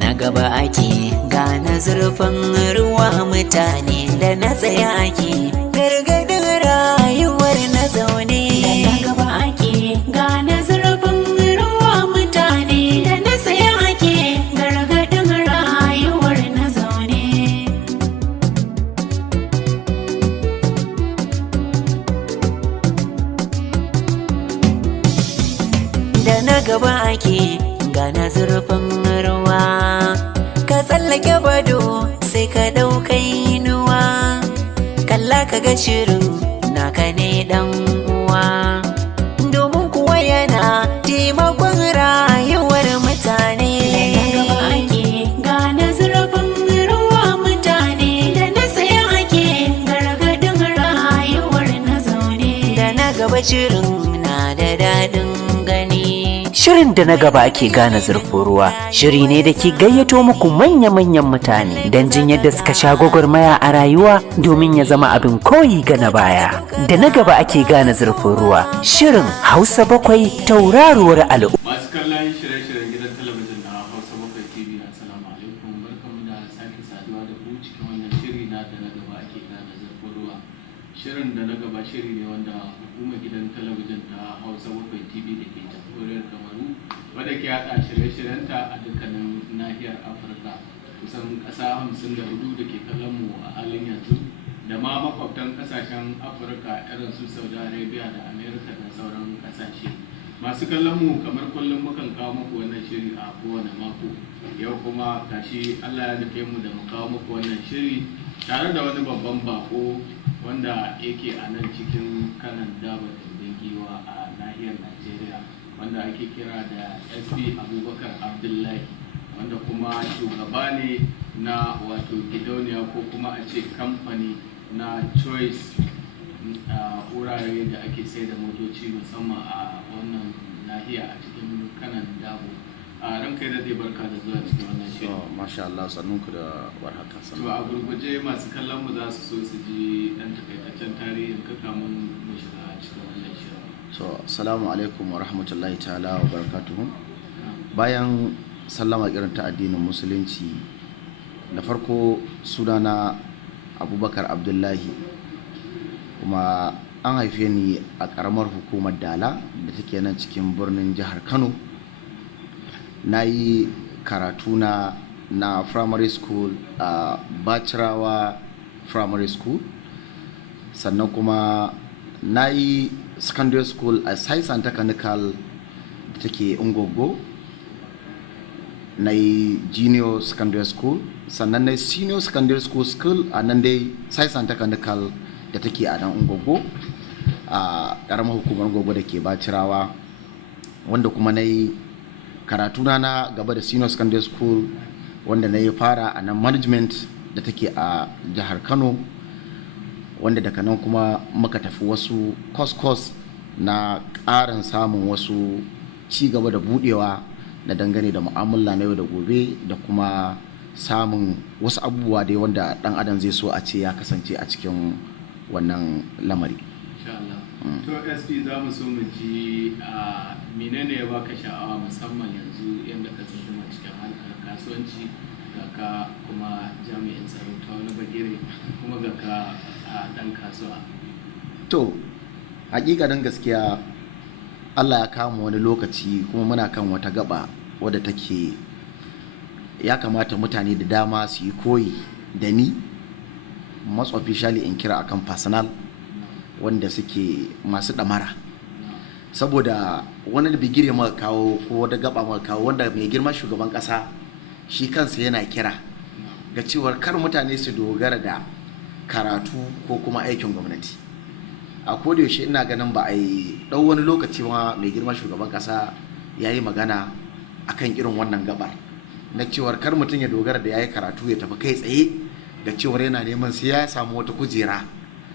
na gaba ake gane zurfin ruwa mutane da na tsaya ake gargadin rayuwar na zaune. Da na gaba ake gane zurfin ruwa mutane da na tsaya ake gargadin rayuwar na zaune. Da na gaba ake gane zurfin ruwa, ka tsallake bado sai ka ɗaukai inuwa, kalla ka ga shirin naka ne dan uwa, domin kuwa yana taimakon rayuwar mutane. Da na gaba ake gane zurfin ruwa mutane da na tsaya ake gargadin rayuwar na zaune. Da na gaba shirin na da daɗin gani. Shirin da na gaba ake gane zurfin ruwa shiri ne da ke gayyato muku manya-manyan mutane don jin yadda suka sha gwagwarmaya a rayuwa domin ya zama abin koyi ga na baya. Da na gaba ake gane zurfin ruwa shirin Hausa Bakwai tauraruwar al'umma. Masu kallon shirye-shiryen gidan talabijin na Hausa Bakwai TV, assalamu alaikum, barkamu da sake saduwa da ku cikin wannan shiri na da na gaba ake gane zurfin ruwa. Shirin da na gaba shiri ne wanda hukumar gidan talabijin ta Hausa Bakwai TV da ke jamhuriyar Kamaru wadda ke haɗa shirye-shiryenta a dukkanin nahiyar Afirka, kusan ƙasa 54 da ke kallon mu a halin yanzu, da ma makwabtan ƙasashen Afirka irin su Saudi Arabia da Amerika da sauran ƙasashe. Masu kallon mu kamar kullum mukan kawo muku wannan shiri a kowane mako. Yau kuma gashi Allah ya nufe mu da mu kawo muku wannan shiri tare da wani babban bako wanda yake a nan cikin kanan daba giwa a nahiyar Najeriya, wanda ake kira da SP Abubakar Abdullahi, wanda kuma shugaba ne na wato gidauniya ko kuma a ce kamfani na Choice wurare da ake sai da motoci musamman a wannan nahiya a cikin kanan dabo. A ran kai da zai barka da zuwa cikin wannan shirin. Masha Allah, sannunku da warhaka. To a gurguje masu kallon mu za su so su ji dan takaitaccen tarihin ka kamun mu shiga cikin wannan shirin. So, assalamu alaikum wa rahmatullahi ta'ala wa barakatuhu. Bayan sallama irin ta addinin musulunci, da farko sunana Abubakar Abdullahi, kuma an haife ni a ƙaramar hukumar Dala da take nan cikin birnin jihar Kano. Na yi karatu na primary school a Bacirawa Primary School, sannan kuma na yi secondary school a Science and Technical da take Ungogo. Na yi junior secondary school, sannan na yi senior secondary school a nan dai Science and Technical da take a nan Ungogo, a ƙaramar hukumar Ungogo da ke Bacirawa, wanda kuma na yi karatuna na gaba da senior secondary school wanda na yi fara a nan management da take a jihar Kano, wanda daga nan kuma muka tafi wasu course na ƙarin samun wasu ci gaba da budewa na dangane da mu'amala na yau da gobe da kuma samun wasu abubuwa dai wanda dan adam zai so a ce ya kasance a cikin wannan lamari. Insha Allah. To SP za mu so mu ji menene ya baka sha'awa musamman yanzu yadda ka tsunduma cikin harkar kasuwanci, ga ka kuma jami'in tsaro ta wani bagire kuma ga ka dan kasuwa. To hakikanin gaskiya Allah ya kama wani lokaci kuma muna kan wata gaba wadda take ya kamata mutane da dama su yi koyi da ni, most officially in kira akan personal wanda suke masu ɗamara, saboda wani da bigire muka kawo ko wata gaba muka kawo wanda mai girma shugaban ƙasa shi kansa yana kira ga cewar kar mutane su dogara da karatu ko kuma aikin gwamnati. A kodayaushe ina ganin ba a yi ɗau wani lokaci ma mai girma shugaban ƙasa ya yi magana akan irin wannan gabar na cewar kar mutum ya dogara da ya yi karatu ya tafi kai tsaye da cewar yana neman sai ya samu wata kujera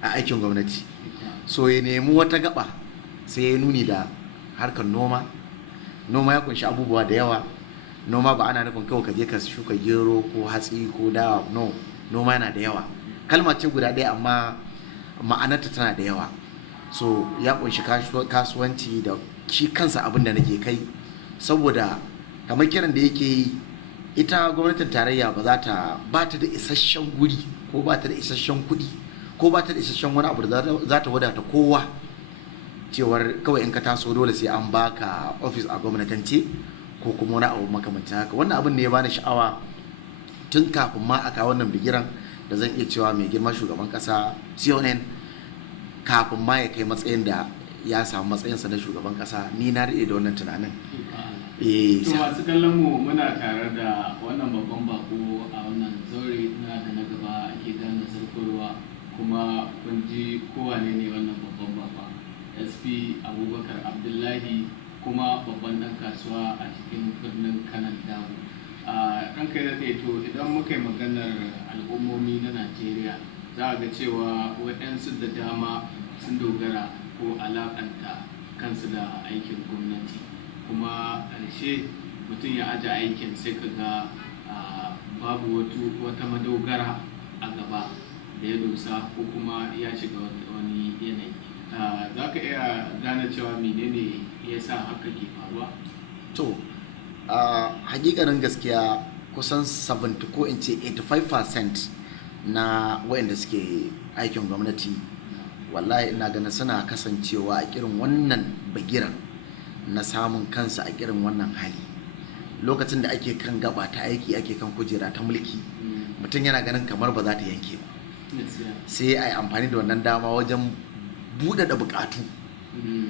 a aikin gwamnati, so ya nemi wata gaba sai ya nuni da harkar noma. Noma ya kunshi abubuwa da yawa. Noma ba ana nufin kawai ka je ka shuka gero ko hatsi ko dawa, no, noma yana da yawa. Kalma ce guda ɗaya amma ma'anarta tana da yawa. So ya kunshi kasuwanci da shi kansa abin da nake kai, saboda kamar kiran da yake yi ita gwamnatin tarayya ba ta da isasshen guri ko ba ta da isasshen kuɗi ko ba ta da isasshen wani abu da za ta wadata kowa cewar kawai in ka taso dole sai an baka ofis a gwamnatance ko kuma wani abu makamancin haka. Wannan abin ne ya bani sha'awa tun kafin ma aka wannan bigiran da zan iya cewa mai girma shugaban kasa CNN kafin ma ya kai matsayin da ya samu matsayinsa na shugaban kasa, ni na daɗe da wannan tunanin. To masu kallon mu muna tare da wannan babban bako a wannan zaure na da na gaba ake gane zarfarwa, kuma kun ji kowane ne wannan babban baba, SP Abubakar Abdullahi, kuma babban dan kasuwa a cikin birnin Kanan Dabo. Ɗan kai da to idan muka yi maganar al'ummomi na Najeriya za a ga cewa waɗansu da dama sun dogara ko alaƙanta kansu da aikin gwamnati, kuma ƙarshe mutum ya aje aikin sai ka ga babu wata madogara a gaba da ya dosa ko kuma ya shiga wani yanayi. Za ka iya gane cewa menene ya sa haka ke faruwa? To, hakikanin gaskiya kusan 70 ko in ce 85% na waɗanda suke aikin gwamnati wallahi ina ganin suna kasancewa a irin wannan bagiran na samun kansa a irin wannan hali. Lokacin da ake kan gaba ta aiki, ake kan kujera ta mulki, mutum yana ganin kamar ba za ta yanke ba, sai a yi amfani da wannan dama wajen buɗaɗa buƙatu,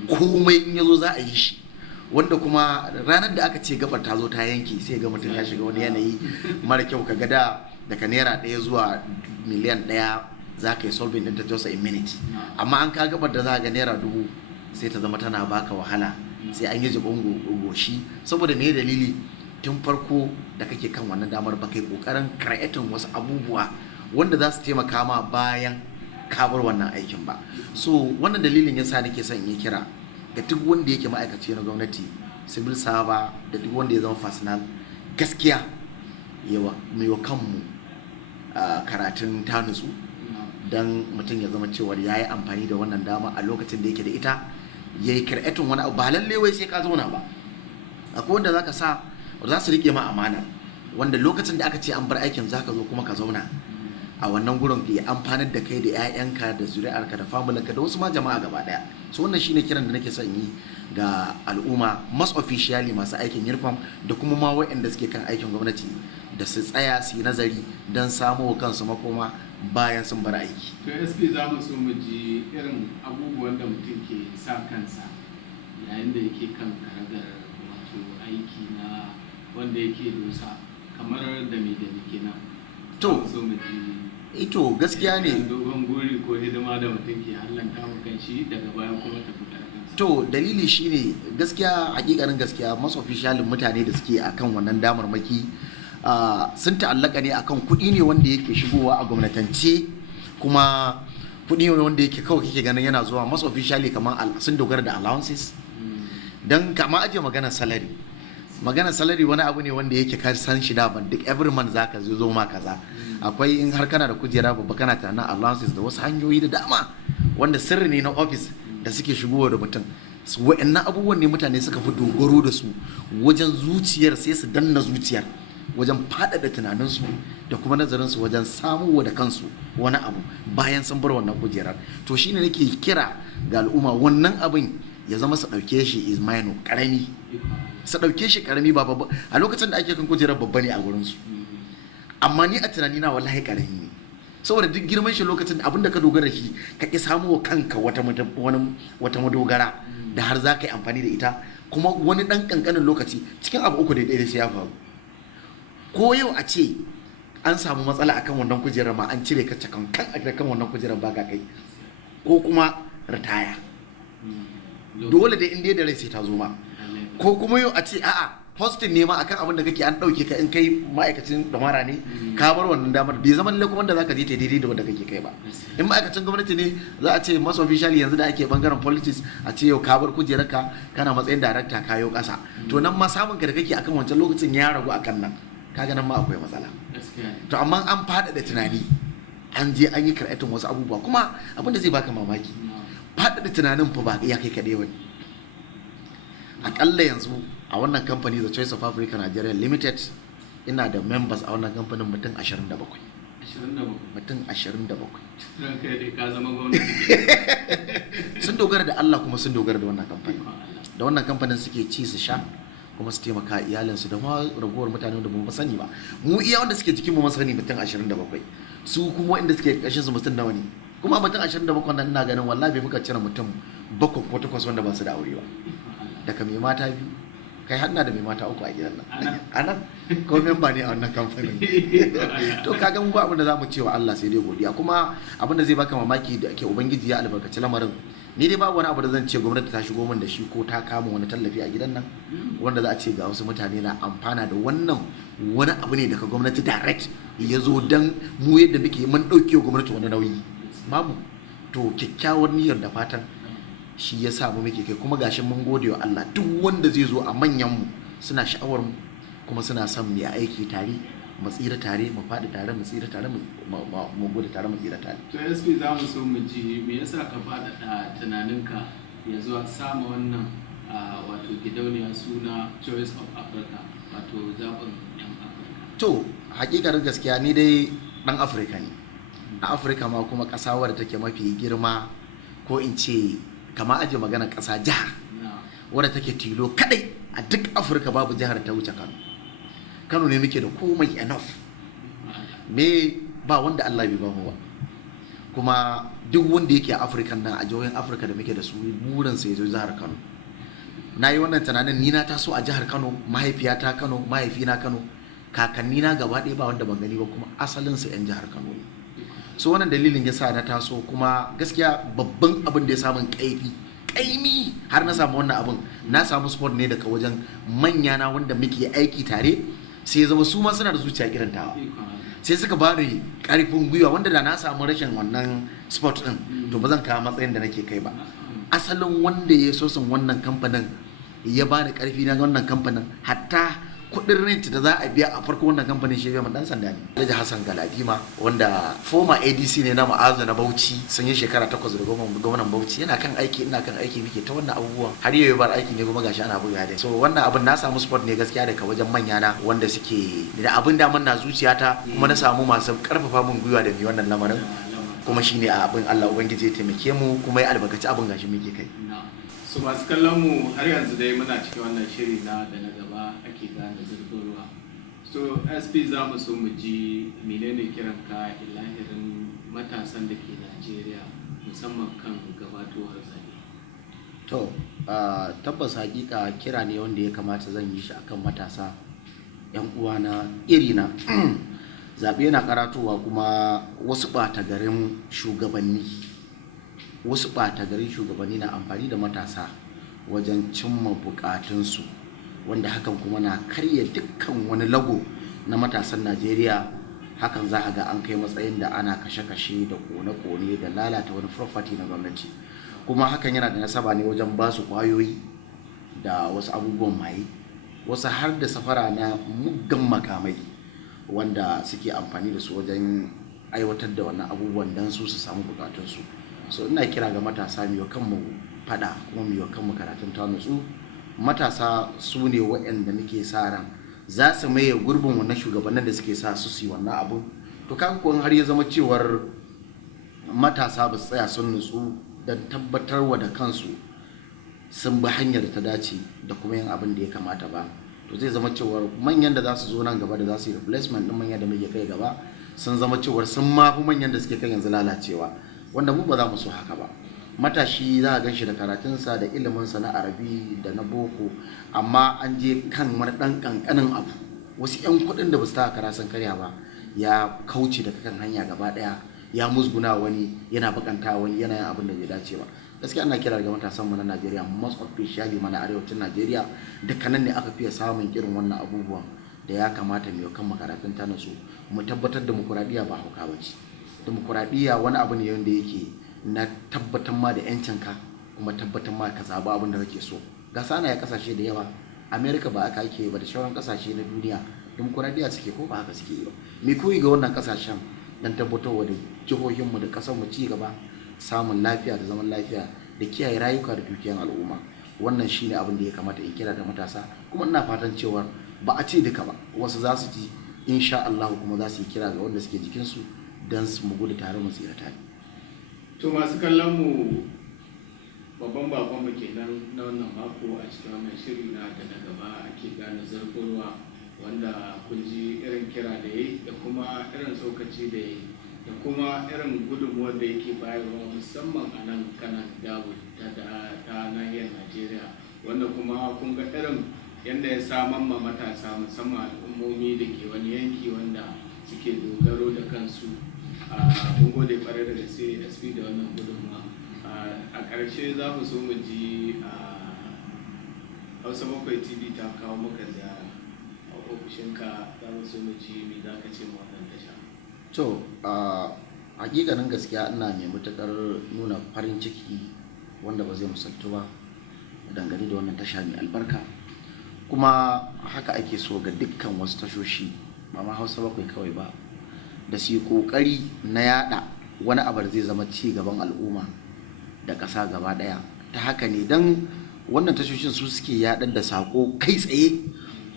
komai in ya zo za a yi shi, wanda kuma ranar da aka ce gabar ta zo ta yanke sai ga mutum ya shiga wani yanayi mara kyau. Ka gada daga naira 1 zuwa miliyan 1 za ka yi solving ɗinta just a minute, amma an ka gabar da za ga naira 1000 sai ta zama tana baka wahala, sai an yi jibin goshi. Saboda me dalili? Tun farko da kake kan wannan damar ba kai kokarin creating wasu abubuwa wanda za su taimaka ma bayan kabar wannan aikin ba. So wannan dalilin yasa nake son yi kira ga duk wanda yake ma'aikaci na gwamnati, civil servant, da duk wanda ya zama personal, gaskiya mai wa kanmu karatun ta nutsu don mutum ya zama cewar ya yi amfani da wannan dama a lokacin da yake da ita, ya yi creating wani abu. Ba lalle wai sai ka zauna ba, akwai wanda za su rike ma amana, wanda lokacin da aka ce an bar aikin za ka zo kuma ka zauna a wannan gurin ya amfanar da kai da 'ya'yanka da zuri'arka da familinka da wasu ma jama'a gaba daya. So wannan shine kiran da nake son yi ga al'umma, most officially masu aikin uniform da kuma ma waɗanda suke kan aikin gwamnati, da su tsaya su yi nazari don samo wa kansu makoma bayan sun bar aiki. To SP, za mu so mu ji irin abubuwan da mutum ke sa kansa yayin da yake kan karagar wato aiki na wanda yake dosa, kamar da me kenan. To so mu ji ito gaskiya ne, dogon guri ko hidima da mutum ke hallanta wa kanshi daga baya kuma tafi karfinsa. To dalili shine gaskiya, hakikanin gaskiya, most officialin mutane da suke akan wannan damarmaki sun ta'allaka ne akan kuɗi ne wanda yake shigowa a gwamnatance, kuma kuɗi ne wanda yake kawai kake ganin yana zuwa. Most officially kamar sun dogara da allowances, don kama ajiye maganar salary wani abu ne wanda yake ka san shi daban, duk every month zaka zo ma kaza. Akwai in har kana da kujera babba kana tunanin allowances da wasu hanyoyi da dama wanda sirri ne na office da suke shigowa da mutum. Wa'annan abubuwan ne mutane suka fi dogaro da su wajen zuciyar, sai su danna zuciyar wajen faɗaɗa tunaninsu da kuma nazarinsu wajen samowa da kansu wani abu bayan sun bar wannan kujerar. To shine nake kira ga al'umma, wannan abin ya zama su ɗauke shi is minor, ƙarami, su ɗauke shi ƙarami ba babba. A lokacin da ake kan kujerar babba ne a gurinsu, amma ni a tunanina wallahi ƙarami ne, saboda duk girman shi lokacin abinda ka dogara shi ka ƙi samu wa kanka wata madogara da har za ka yi amfani da ita, kuma wani ɗan ƙanƙanin lokaci cikin abu uku daidai sai ya faru. Ko yau a ce an samu matsala akan wannan kujerar ma an cire ka kan wannan kujerar ba ka kai, ko kuma ritaya, dole da inda da rai sai ta zo ma. Ko kuma yau a ce a'a posting ne ma akan abin da kake an dauke ka, in kai ma'aikacin damara ne ka bar wannan damar, bai zama lalle kuma da zaka je ta daidai da wanda kake kai ba. In ma'aikacin gwamnati ne za a ce mass officially yanzu da ake bangaren politics a ce yau ka bar kujerarka kana matsayin director ka yau kasa, to nan ma samun ka da kake akan wancan lokacin ya ragu akan nan, kaga nan ma akwai matsala. To amma an faɗaɗa tunani, an je an yi karatun wasu abubuwa, kuma abin da zai baka mamaki, faɗaɗa tunanin fa ba ya kai kaɗai wani. Akalla yanzu a wannan kamfani The Choice of Africa Nigeria Limited ina da members a wannan kamfanin mutum 27. 27 mutum 27 ran kai dai ka zama gwamnati sun dogara da Allah kuma sun dogara da wannan kamfanin. Da wannan kamfanin suke ci su sha kuma su taimaka iyalinsu da ma ragowar mutane da ba mu sani ba. Mu iya wanda suke cikin mu sani mutum 27, su kuma inda suke ƙarshen su mutum nawa ne, kuma mutum 27 nan ina ganin wallahi bai muka cire mutum 7 ko 8 wanda ba su da aure ba, daga mai mata 2 kai hanna da mai mata 3 a gidan nan anan ko memba ne a wannan kamfanin. To kaga mu ba abin da zamu ce wa Allah sai dai godiya. Kuma abin da zai baka mamaki da ake ubangiji ya albarkaci lamarin, ni dai babu wani abu da zan ce gwamnati ta shigo min da shi ko ta kama wani tallafi a gidan nan wanda za a ce ga wasu mutane na amfana da wannan wani abu ne daga gwamnati direct ya zo dan mu yadda muke mun ɗauke wa gwamnati wani nauyi babu. To kyakkyawar niyyar da fatan shi ya sa mu muke kai, kuma gashi mun gode wa Allah duk wanda zai zo a manyan mu suna sha'awar mu kuma suna son mu yi aiki tare, mu tsira tare, mu faɗi tare, mu tsira tare, mu gode tare, mu tsira tare. To SP za mu so mu ji me yasa ka faɗaɗa tunaninka ya zuwa sama wannan wato gidauniya suna Choice of Africa, wato zaɓin 'yan Afirka. To hakikarin gaskiya ni dai ɗan Afirka ne, a Afirka ma kuma ƙasa wadda take mafi girma, ko in ce kama aje magana ƙasa jihar wadda take tilo kadai a duk Afirka babu jihar ta wuce Kano. Kano ne muke da komai enough, me ba wanda Allah bai bamu ba. Kuma duk wanda yake a Afirka nan, a jihohin Afirka da muke da su, burinsa ya zo jihar Kano. Na yi wannan tunanin, ni na taso a jihar Kano, mahaifiyata Kano, mahaifina Kano, kakannina gaba ɗaya ba wanda ban gani ba, kuma asalinsu 'yan jihar Kano ne. So wannan dalilin ya sa na taso, kuma gaskiya babban abin da ya samun kaimi har na samu wannan abin, na samu support ne daga wajen manya na wanda muke aiki tare, sai ya zama su ma suna da zuciya irin tawa, sai suka ba ni karfin gwiwa wanda da na samu rashin wannan sport din to ba zan kawo matsayin da nake kai ba. Asalin wanda ya so sun wannan kamfanin ya ba ni karfi na wannan kamfanin, hatta kudin rent da za a biya a farko wannan kamfanin shi biya dan sanda ne. Alhaji Hassan Galadima wanda former ADC ne na Ma'azu na Bauchi, sun yi shekara 8 da gwamnan Bauchi, yana kan aiki ina kan aiki, muke ta wannan abubuwan har yau bar aiki ne kuma gashi ana buga da. So wannan abin na samu support ne gaskiya daga wajen manya na wanda suke da abin da na zuciyata, kuma na samu masu karfafa min gwiwa da ni wannan lamarin, kuma shine abin Allah ubangiji ya taimake mu kuma ya albarkaci abin gashi muke kai. Su masu kallon mu har yanzu dai muna cikin wannan shiri na da na gaba ake gane zurfin ruwa. So SP za mu so mu ji menene kiran ka ilahirin matasan da ke Najeriya musamman kan gabatowar zaɓe. To tabbas hakika kira ne wanda ya kamata zan yi shi akan matasa 'yan uwana irina. Zaɓe yana karatowa, kuma wasu ɓata garin shugabanni na amfani da matasa wajen cimma bukatunsu, wanda hakan kuma na karya dukkan wani lago na matasan Najeriya. Hakan za a ga an kai matsayin da ana kashe-kashe da kone-kone da lalata wani property na gwamnati, kuma hakan yana da nasaba ne wajen ba su kwayoyi da wasu abubuwan maye, wasu har da safara na muggan makamai wanda suke amfani da su wajen aiwatar da wannan abubuwan don su samu bukatunsu. So ina kira ga matasa mu kanmu fada, kuma mu kanmu karatun ta nutsu. Matasa su ne waɗanda muke sa ran za su maye gurbin wannan shugabannin da suke sa su yi wannan abu. To kaga ko har ya zama cewar matasa ba su tsaya sun nutsu don tabbatarwa da kansu sun bi hanyar da ta dace da kuma yin abin da ya kamata ba, to zai zama cewar manyan da za su zo nan gaba da za su yi replacement din manyan da muke kai gaba sun zama cewar sun mafi manyan da suke kai yanzu lalacewa, wanda mu ba za mu so haka ba. Matashi za a gan shi da karatunsa da iliminsa na arabi da na boko, amma an je kan wani ɗan ƙanƙanin abu, wasu 'yan kuɗin da ba su taka kara sun karya ba, ya kauce daga kan hanya gaba ɗaya, ya musguna wani, yana bakanta wani, yana yin abin da bai dace ba. Gaskiya ana kira ga matasan mu na Najeriya, most especially mana arewacin Najeriya, dukkanin ne aka fiye samun irin wannan abubuwan, da ya kamata mu kan makarantun ta nasu mu tabbatar da demokuraɗiyya ba hauka ba ce. Demokuraɗiyya wani abu ne wanda yake na tabbatar ma da yancinka, kuma tabbatar ma ka zaɓi abin da kake so. Ga sana ya kasashe da yawa, America ba aka yake ba da sauran kasashe na duniya demokuraɗiyya suke ko ba haka suke yi ba. Me koyi ga wannan kasashen dan tabbatarwa da jihohinmu da ƙasarmu ci gaba, samun lafiya da zaman lafiya da kiyaye rayuka da dukiyan al'umma. Wannan shine abin da ya kamata in kira da matasa, kuma ina fatan cewa ba a ce duka ba, wasu za su ji insha Allah kuma za su yi kira ga wanda suke jikinsu don su mu gudu tare mu tsira tare. To masu kallon mu, babban bakon mu kenan na wannan mako a cikin wannan shiri na da na gaba ake gane zurfin ruwa, wanda kun ji irin kira da yayi da kuma irin tsokaci da yayi da kuma irin gudunmuwar da yake bayarwa musamman a nan kanan dawo ta nahiyar Najeriya, wanda kuma kun ga irin yadda ya samar ma matasa musamman al'ummomi da ke wani yanki wanda suke dogaro da kansu. Mun gode kwarai da gaske SP da wannan gudunmuwa. A ƙarshe za mu so mu ji Hausa Bakwai TV ta kawo maka ziyara a ofishinka, za mu so mu ji me za ka ce ma wannan tasha. To hakikanin gaskiya ina mai matuƙar nuna farin ciki wanda ba zai misaltu ba dangane da wannan tasha mai albarka, kuma haka ake so ga dukkan wasu tashoshi ba ma Hausa Bakwai kawai ba, da su yi ƙoƙari na yada wani abu da zai zama ci gaban al'umma da ƙasa gaba ɗaya. Ta haka ne don wannan tashoshin su suke yaɗar da saƙo kai tsaye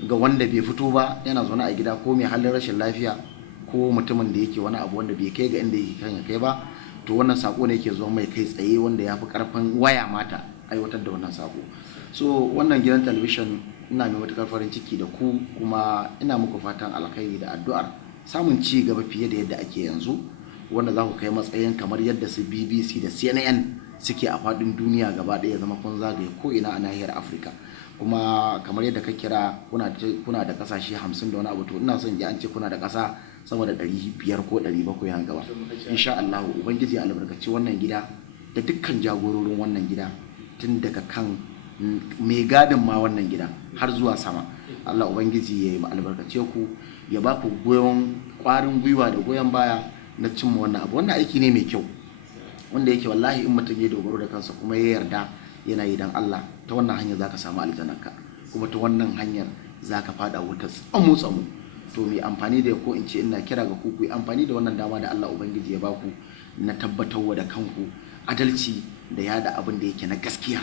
ga wanda bai fito ba, yana zaune a gida, ko mai halin rashin lafiya, ko mutumin da yake wani abu wanda bai kai ga inda yake kan ya kai ba, to wannan saƙo ne yake zuwa mai kai tsaye wanda ya fi ƙarfin waya mata aiwatar da wannan saƙo. So wannan gidan talabishin ina mai matuƙar farin ciki da ku, kuma ina muku fatan alkhairi da addu'ar samun ci gaba fiye da yadda ake yanzu, wanda za ku kai matsayin kamar yadda su BBC da CNN suke a faɗin duniya gaba ɗaya, zama kun zagaye ko ina a nahiyar Afirka. Kuma kamar yadda ka kira kuna da ƙasashe 50 da wani abu, to ina son ji an ce kuna da ƙasa sama da 500 ko 700 yan gaba. Insha Allah ubangiji albarkaci wannan gida da dukkan jagororin wannan gida, tun daga kan mai gadin ma wannan gida har zuwa sama. Allah ubangiji ya yi albarkace ku, ya ba ku ƙwarin gwiwa da goyon baya na cimma wannan abu. Wannan aiki ne mai kyau wanda yake wallahi in mutum ya dogaro da kansa kuma ya yarda yana yi dan Allah, ta wannan hanyar zaka samu aljannarka, kuma ta wannan hanyar zaka fada wuta tsamu. To mai amfani da, ko in ce ina kira ga ku yi amfani da wannan dama da Allah ubangiji ya baku na tabbatarwa da kanku adalci da yada abin da yake na gaskiya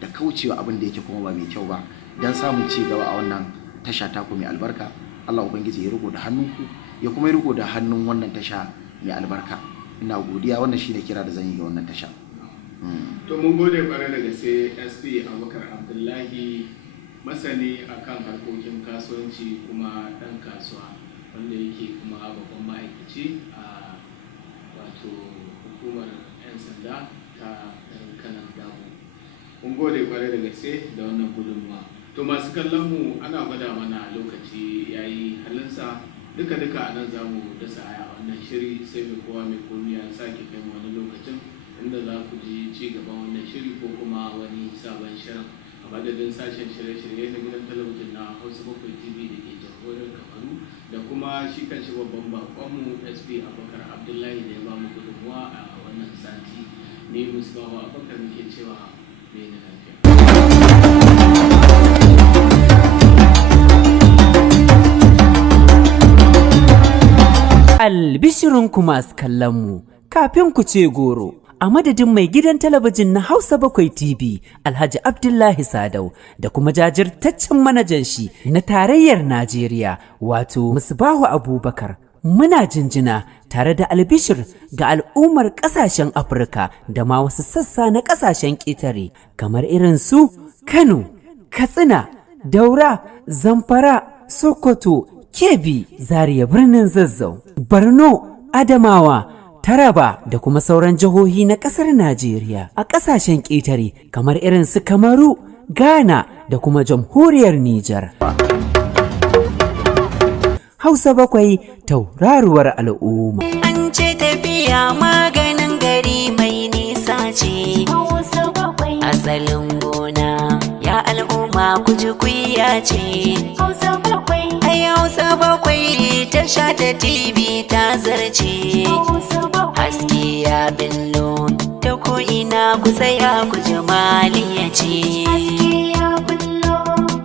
da kaucewa abin da yake kuma ba mai kyau ba, dan samun ci gaba a wannan tasha taku mai albarka. Allah ubangiji ya riko da hannunku, ya kuma ya riko da hannun wannan tasha mai albarka. Ina godiya, wannan shine kira da zan yi ga wannan tasha. To mun gode kwarai da gaske SP Abubakar Abdullahi, masani akan harkokin kasuwanci kuma dan kasuwa, wanda yake kuma babban ma'aikaci a wato hukumar 'yan sanda ta kanan dabo. Mun gode kwarai da gaske da wannan gudunmuwa. To masu kallon mu, ana gwada mana lokaci yayi halinsa, duka a nan za mu dasa aya wannan shiri, sai mai kowa mai komi ya sake kai wani lokacin inda za ku ji ci gaban wannan shiri ko kuma wani sabon shirin. A madadin sashen shirye-shirye na gidan talabijin na Hausa Bakwai TV da ke jamhuriyar Kamaru, da kuma shi kan shi babban bakonmu SP Abubakar Abdullahi da ya ba mu gudunmuwa a wannan sati, ne Musbawa Abubakar muke cewa mai na lafiya. Albishirinku masu kallonmu, kafin ku ce goro, a madadin mai gidan talabijin na Hausa Bakwai TV, Alhaji Abdullahi Sadau, da kuma jajirtaccen manajan shi na tarayyar Najeriya, wato Musbahu Abubakar, muna jinjina tare da albishir ga al'ummar ƙasashen Afirka da ma wasu sassa na ƙasashen ƙetare, kamar irin su Kano, Katsina, Daura, Zamfara, Sokoto, Kebbi, Zaria, birnin Zazzau, Borno, Adamawa, Taraba da kuma sauran jihohi na ƙasar Najeriya, a ƙasashen ƙetare kamar irin su Kamaru, Ghana da kuma jamhuriyar Nijar. Hausa Bakwai, tauraruwar al'umma. An ce tafiya maganin gari mai nisa ce. Hausa Bakwai. Asalin gona ya al'umma kuji kuya ce. Hausa Bakwai. Ai Hausa Bakwai tasha ta TV ta zarce. Hausa Bakwai. Haske ya billo ta ko ina ku tsaya ku ji maliya ce. Haske ya billo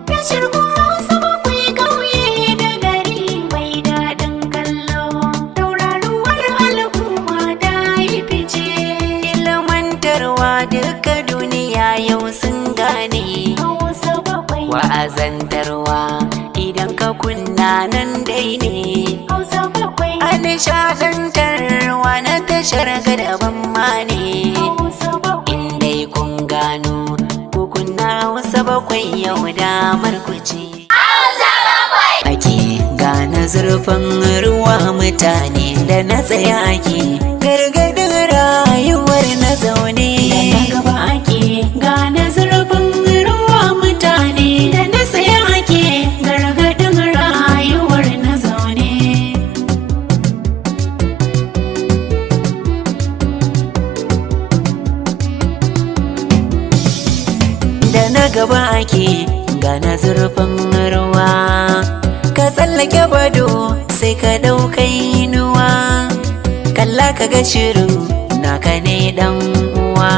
tashar Hausa Bakwai kauye da gari mai daɗin kallo. Tauraruwar al'umma ta yi fice. Ilmantarwa duka duniya yau sun gane. Hausa Bakwai. Wa'azantarwa idan ka nan dai ne a nishadantarwa na tashar gadaban ma ne inda kun gano kunna Hausa bakwai yau damar kuce ake gane zurfin ruwa mutane da na tsaya ake gargadin rayuwar na zaune da gaba ake gane zurfin ruwa mutane da na tsaya ake gargadin rayuwar na zaune da na gaba ake gane zurfin ruwa ka tsallake bado sai ka ɗaukai inuwa kalla ka ga shirin naka ne dan uwa